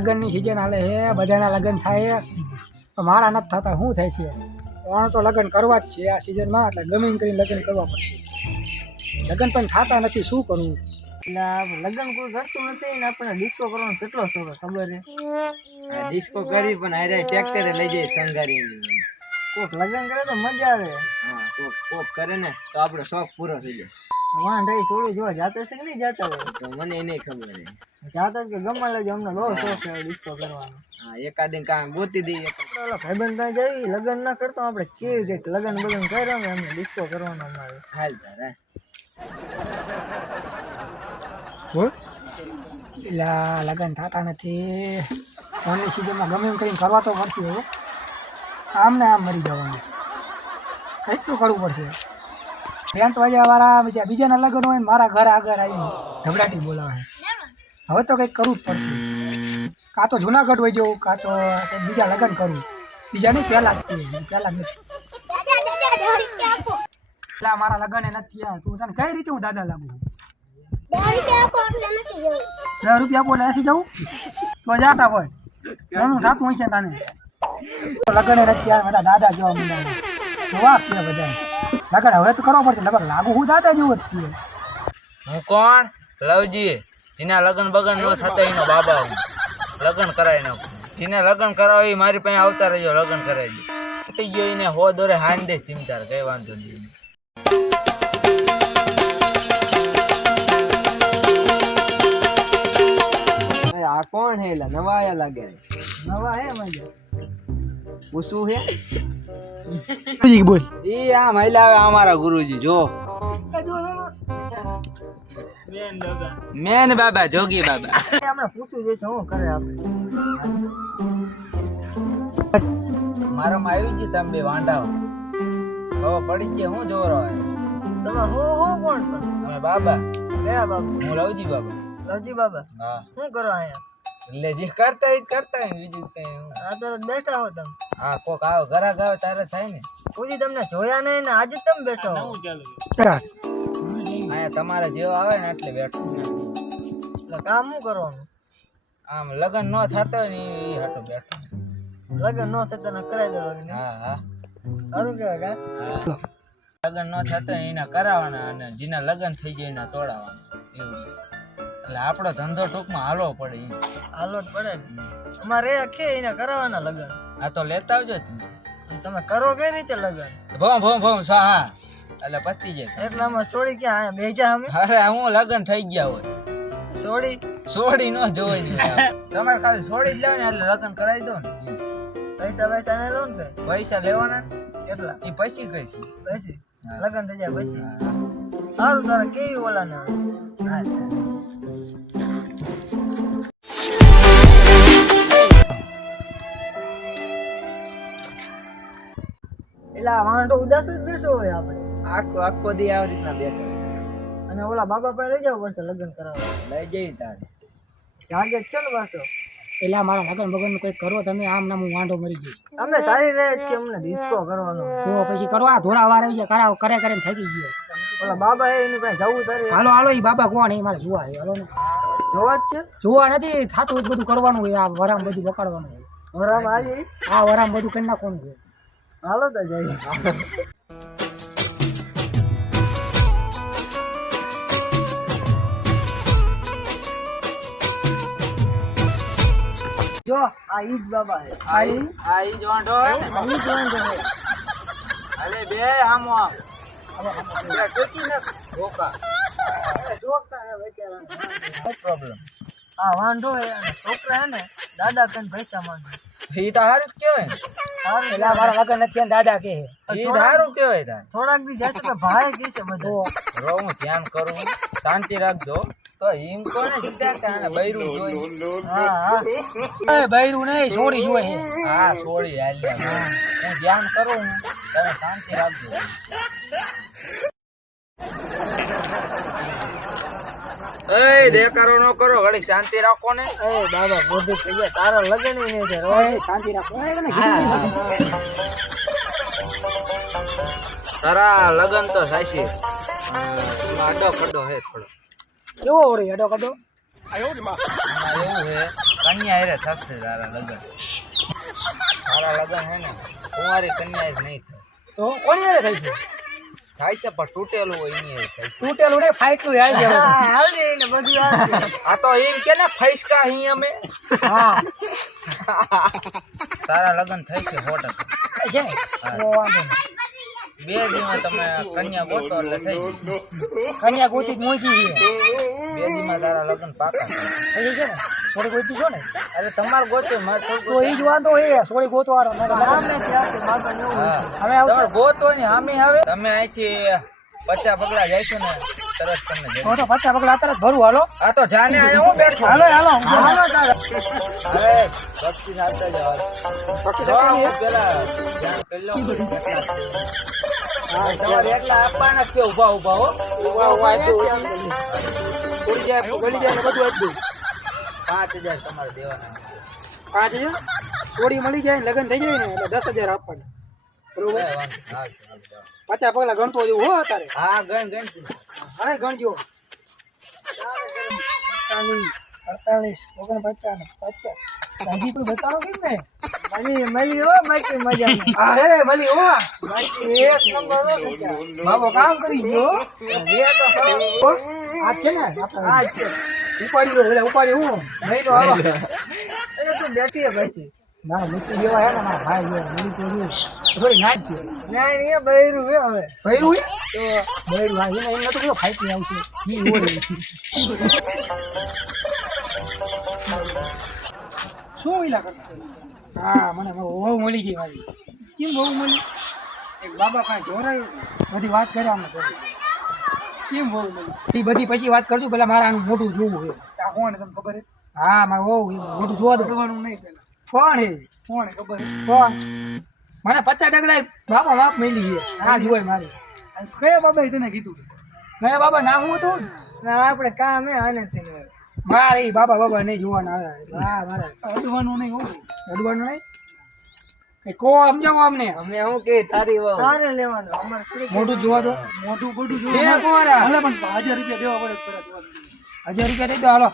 લગ્નની સિઝન હાલે છે, બધાના લગ્ન થાય તો મારા નથી થતા. શું થાય છે? પણ તો લગ્ન કરવા જ છે આ સિઝનમાં, એટલે ગમે એમ કરીને લગ્ન કરવા પડશે. લગ્ન પણ થતા નથી, શું કરવું? એટલે લગ્ન કોઈ કરતું નથી ને આપણે ડિસ્કો કરવાનો કેટલો શોખ ખબર છે? ડિસ્કો કરી પણ હારે ટ્રેક્ટરે લઈ જાય સંગારી. કોક લગ્ન કરે તો મજા આવે. હા, કોક કરે ને તો આપણો શોખ પૂરો થઈ જાય. વાંઢાઈ છોડી જોવા જાતે છે કે નહીં જાતા હોય? તો મને એ નહીં ખબર છે. જાતા કે ગમવા લેજો, અમને બહુ શોખ છે ડિસ્કો કરવાનો. હા, એકાદે કાં ગોતી દઈએ. ઓલા ભાઈબંધ ત્યાં જઈ લગ્ન ના કરતો આપણે કેવી રીતે લગ્ન બગન કર્યો ને અમને ડિસ્કો કરવાનો અમારે. હાલ તારે બોલ. એટલે લગ્ન થતા નથી, ઓનલી સિઝનમાં ગમે એમ કરીને કરવા તો પડશે. હવે આમ ને આમ મરી જવાનું, કંઈક તો કરવું પડશે. બેન્ટ વાળા બીજાના લગ્ન હોય ને મારા ઘર આગળ આવીને ઢબડાટી બોલાવે. હવે તો કંઈક કરવું જ પડશે. કાં તો જુનાગઢ વહી જવું, કાં તો કંઈક બીજા લગ્ન કરવું. બીજા નહીં, પહેલાં જ નથી. એટલે મારા લગ્ન એ નથી થયા. તું તને કઈ રીતે હું દાદા લાગુ? 10 રૂપિયા આપો એટલે નથી જવું. તો જાતા હોય એનું થતું હોય છે તને. લગ્ન એ નથી થયા, બધા દાદા જેવા મંડાવે. વાહ છે બધા લગ્ન હવે તો કરવો પડશે. લગ્ન લાગુ હું દાદા જેવો જ છું. હું કોણ? લવજી. જેના લગ્ન બગન ન થતા એનો બાબા હું. લગ્ન કરાવી નાખું. જેને લગ્ન કરાવી મારી પાસે આવતા રહેજો, લગ્ન કરાવી દો. તૂટી ગયો એને હો દોરે હાન દે ચિમચાર, કઈ વાંધો નહીં. આ કોણ હે? નવા આયા લાગે. નવા હે મજા પૂછવું હે? બોલ. એ આ મહિલા આવે અમારા ગુરુજી જો. મેન બાબા, જોગી બાબા. આપણે પૂછવું જઈશું શું કરે આપણે. મારામાં આવી ગયું તમે બે વાંઢાઓ. હવે પડી ગયા હું જોરો આવે. તમે હું કોણ છો? અમે બાબા. કયા બાબા? હું લવજી બાબા. લવજી બાબા. હા, શું કરો અહીંયા? એટલે જે કરતા હોય બીજું કઈ. આ તો બેઠા હો તમે. હા, કોક આવે ઘરાક આવે તારે થાય ને. કોઈ તમને જોયા નહીં ને આજે તમે બેઠો હો. અહીંયા તમારે જેવો આવે ને એટલે બેઠો. એટલે કામ શું કરવાનું? આમ લગ્ન ન થતો હોય ને એ હાટો બેઠો. લગ્ન ન થતા ને કરાવી દેવાનું. હા હા સારું કહેવાય કા? હા. લગ્ન ન થતો હોય એના કરાવવાના અને જેના લગ્ન થઈ જાય એના તોડાવવાના એવું. એટલે આપણો ધંધો ટૂંકમાં હાલવો પડે ઈ. હાલો જ પડે ને. અમારે આખે એને કરાવવાના લગ્ન. આ તો લેતા આવજો તમે. તમે કરો કઈ રીતે લગ્ન? ભમ હા એટલે પતી જાય. એટલે આમાં સોડી ક્યાં બેજા અમે? અરે હું લગ્ન થઈ ગયા હોય સોડી ન જોઈ ને તમારે ખાલી છોડી જ લેવાની એટલે લગ્ન કરાવી દો ને. પૈસા ને લો ને કઈ પૈસા લેવાના કેટલા? એ પછી કઈશું. પછી લગ્ન થઈ જાય પછી સારું. તારે કેવી ઓલા ને એટલે વાંઢો ઉદાસ જ બેઠો હોય આપણે. આખો દી આવી રીતના બેઠો. અને ઓલા બાબા પાસે લઈ જવું પડશે લગ્ન કરાવવા. લઈ જઈ તારે. જાગે છે ને પાછો. એટલે મારા લગ્ન બગન કંઈક કરો તમે, આમ નામ હું વાંઢો મરી જઈશ. અમે તારી રહે છીએ, અમને ડિસ્કો કરવાનો. તો પછી કરવા ધોરા વાર આવી છે, કરે થાકી ગયો. ઓલા બાબા એની પાસે જવું તારે. હાલો એ બાબા કોણ? એ મારે જોવા. હાલો ને, જોવા જ છે. જોવા નથી થતું જ બધું કરવાનું હોય. આ વરામ બધું બકાડવાનું હોય. વરામ આવી. આ વરામ બધું કરી નાખવાનું હોય. હાલો તો જઈએ. જો આ ઈજ બાબા હે. આ ઈ જ વાંઢો હે ને? ઈ જ વાંઢો હે. અલે બે આમો આમ બે ટેકી ને ધોકા. જોતા હે બેચારા. નો પ્રોબ્લેમ. આ વાંઢો હે અને છોકરા હે ને દાદા કન પૈસા માંગે. ઈ તો હારું જ કહેવાય ને. એટલે મારા લગ્ન નથી ને દાદા કે ઈ તો હારું કહેવાય તાર. થોડાક દી જશે તો ભાઈ કહેશે બધા. રો હું ધ્યાન કરું, શાંતિ રાખજો. તો એમ કોને સીધા કે આને બૈરું જોઈ. હા હા. એ બૈરું નહીં, છોડી જોવે છે. હા છોડી હાલ્યા. હું ધ્યાન કરું, તમે શાંતિ રાખજો. એ દેકારો ન કરો, ઘડીક શાંતિ રાખો ને. એ બાબા બોધી થઈ ગયા. તારા લગ્ન ય નહીં થાય. રોજ શાંતિ રાખો. તારા લગન તો થાય છે. આડો કડો હે થોડો. કેવો ઓળે અડો કડો? એવું હે કન્યા હારે થશે તારા લગ્ન. તારા લગ્ન હે ને કુંવારી કન્યા હારે નહીં થાય. તો કોની હારે થાય છે? થાય છે પણ તૂટેલું હોય એની હારે થાય છે. તૂટેલું ને ફાઈટલું યાદ છે. આવડે ને બધું આવડે. આ તો એમ કે ને ફૈસકા અહીં અમે. હા તારા લગ્ન થાય છે 100%. છે ને? તો વાંધો નહીં. 2 દીમાં તમે કન્યા ગોતો એટલે થઈ જશે. કન્યા ગોતી જ મોંઘી છે. 2 દીમાં તારા લગ્ન પાકા થાય. થઈ છે ને? સોળી ગોતી છો ને? અરે તમારે ગોતો મારે થોડું તો એ જ વાંધો એ સોળી ગોતવાળો. સામેથી આવશે બાબા ને એવું હશે. હવે આવશે. તમારે ગોતો ને સામે આવે. તમે અહીંથી 50 પગલા જઈશો ને તરત તમને જઈ. તો 50 પગલા અત્યારે જ ભરું. હાલો આ તો જાને આયા હું બેઠો. હાલો હાલો હાલો તારે અરે બક્ષી સાથે જ આવે. પક્ષી જો સાથે હું પેલા ધ્યાન કરી લઉં પછી કેટલા. હા તમારે એકલા આપવાના જ છે ઊભા ઊભા હો. ઉભા ઉભા આપી દઉં. થોડી જાય ગળી જાય ને બધું આપી દઉં. 5000 તમારે દેવાના. 5000 સોળી મળી જાય ને લગ્ન થઈ જાય ને એટલે 10,000 આપવાના. બરોબર? હા, વાંધો. હા, ચાલો, ચાલો. 50 પગલા ગણતો જેવું હો અત્યારે. હા ગણ ગણ. હા ગણજો. 48 49 50. હજી કોઈ બતાવો કેમ ને? મળી હો બાકી મજા નહીં. હા હે મળી હો. બાકી એક નંબર હો બચ્ચા. બાબો કામ કરી ગયો. રે તો ખરો. આ છે ને આપણે આ જ છે. ઉપાડી લો એટલે ઉપાડી હું નહીં તો હાલો. એટલે તું બેઠી હે પછી. ના મિસી જેવા હે ને મારા ભાઈ જેવા મળી તો રહ્યું. થોડી નાચ છે. ના એ બૈરું હે હવે. ભાઈ હોય તો ભાઈ ભાઈ એને એમ નતું ફાઈટ ની આવશે. ઈ હોય. શું ઈલા કરતા? હા મને બહુ મળી ગઈ મારી. કેમ બહુ મળી? એક બાબા પાસે જોરાયું બધી વાત કર્યા અમને કરી. કેમ બહુ મળી? એ બધી પછી વાત કરશું. પેલા મારે આનું મોટું જોવું છે. આ કોણ તમને ખબર છે? હા મારે બહુ મોટું જોવા દો. જોવાનું નહીં પેલા. કોણ હે? કોણ ખબર છે? કોણ? મને 50 ડગલા બાબા માપ મળી ગઈ. હા જોય મારી. કયા બાબા તને કીધું? કયા બાબા નામ હું હતું? ના આપણે કામ હે આનેથી ને. મારે ઈ બાબા નહીં જોવાના આવે. હા મારે અડવાનું નહીં હોય. અડવાનું નહીં કઈ કો સમજાવો અમને. અમે શું કે તારી વાવ તારે લેવાનું અમારે થોડી મોઢું જોવા દો. મોઢું બધું જોવા કોણ હાલે પણ 1000 રૂપિયા દેવા પડે. 1000 રૂપિયા દઈ દો. હાલો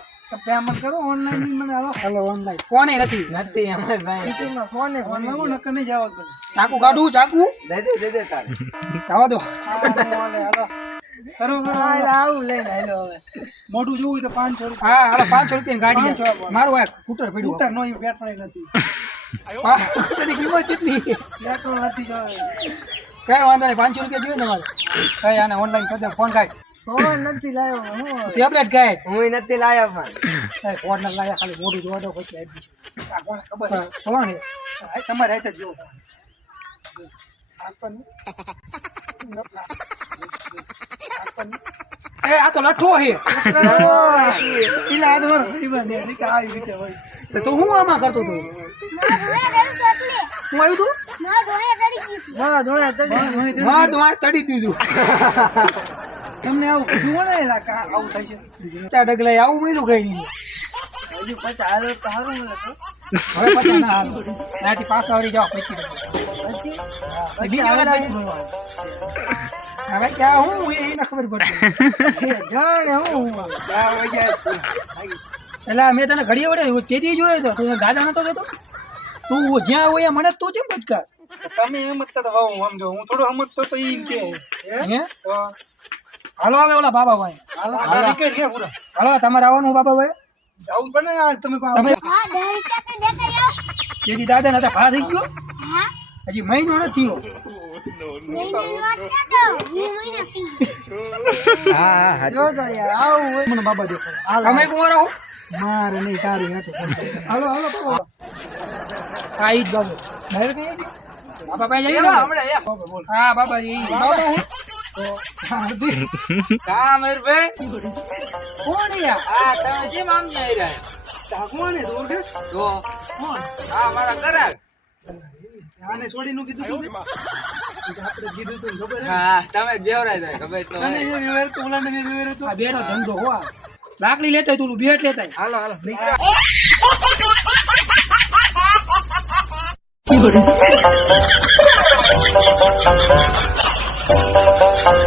પેમેન્ટ કરો ઓનલાઈન મને. હાલો હાલો ઓનલાઈન કોને નથી નથી અમાર ભાઈ. યુટ્યુબમાં ફોને ઓનલાઈન હું નકર નહીં જવા દો. ચાકુ કાઢું ચાકુ દે દે તારે. જવા દો. હાલો આવું લઈને આલો હવે. મોઢું જોવું તો 500 રૂપિયા. હા હાલો 500 રૂપિયા ગાડી મારું આ સ્કૂટર પડ્યું. સ્કૂટર નો પેટ્રોલ નથી. સ્કૂટરની કિંમત કેટલી? પેટ્રોલ નથી જો. કઈ વાંધો નહીં 500 રૂપિયા જોઈએ ને મારે. કઈ આને ઓનલાઈન કરી દે. ફોન કાઢ. ફોન નથી લાવ્યો હું. ટેબ્લેટ કાઢ. હું નથી લાયો પણ. કઈ ફોન ન લાયા ખાલી મોઢું જોવા દો પછી આપી દઈશું. આ કોણ ખબર છે? કોણ છે? તમારે હાથે જ જોવો. એ આ તો લઠ્ઠો છે. પેલા આ તમારો ભાઈબંધ છે. કે આવી રીતે હોય. તો હું આમાં કરતો હતો. હું આવ્યું તું? મારા ધોળા તડી હા તો આ તડી દીધું. તમને આવું કીધું હોય ને આવું થાય છે. 50 ડગલા આવું મળ્યું કઈ નહીં. હજુ 50 હાલો તો સારું મળે તો. હવે 50 ના હાલ. ત્યાંથી પાછા વળી જાઓ 25 પછી બીજી વાર પછી હવે ક્યાં હું એને ખબર પડતી. જાણે હું એટલે મેં તને ઘડી વડે તેથી જોયો હતો. તું દાદા નતો જતો. તું જ્યાં હોય મને તું કેમ ભટકા? તમે એમ જ તો સમજો હું થોડો સમજતો તો ઈ કે હે હાલો આવે ઓલા બાબા ભાઈ. હાલો કે કે પૂરા હાલો તમારે આવવાનું બાબા ભાઈ. આવું બને આ તમે કહો તમે તેથી દાદા નતા ભા થઈ ગયો. હજી મહિનો નથી થયો. હા જો તો યાર આવું હોય. મને બાબા દેખાય. તમે કુંવર આવો? મારે નહીં તારી હાથે હાલો હાલો બાબા. હા ઈ જ બાબુ. બહાર કઈ ગઈ? બાબા પાસે જઈએ ને? હા બાબાજી. બાબા હે કા અમીરભાઈ કોણ યાર? આ તમે જેમ આમ જાય રહ્યા તાકવાને દોડ દે તો હા મારા કરાક. આને છોડીનું કીધું તું આપણે કીધું તું ખબર હે હા તમે બેવરાય જાય ખબર તો તને હોય. એ વ્યવહાર તો ઓલાને બે વ્યવહાર હતો આ બેનો ધંધો હો આ. લાકડી લેતા તું બેટ લેતા. હાલો હાલો Thank you.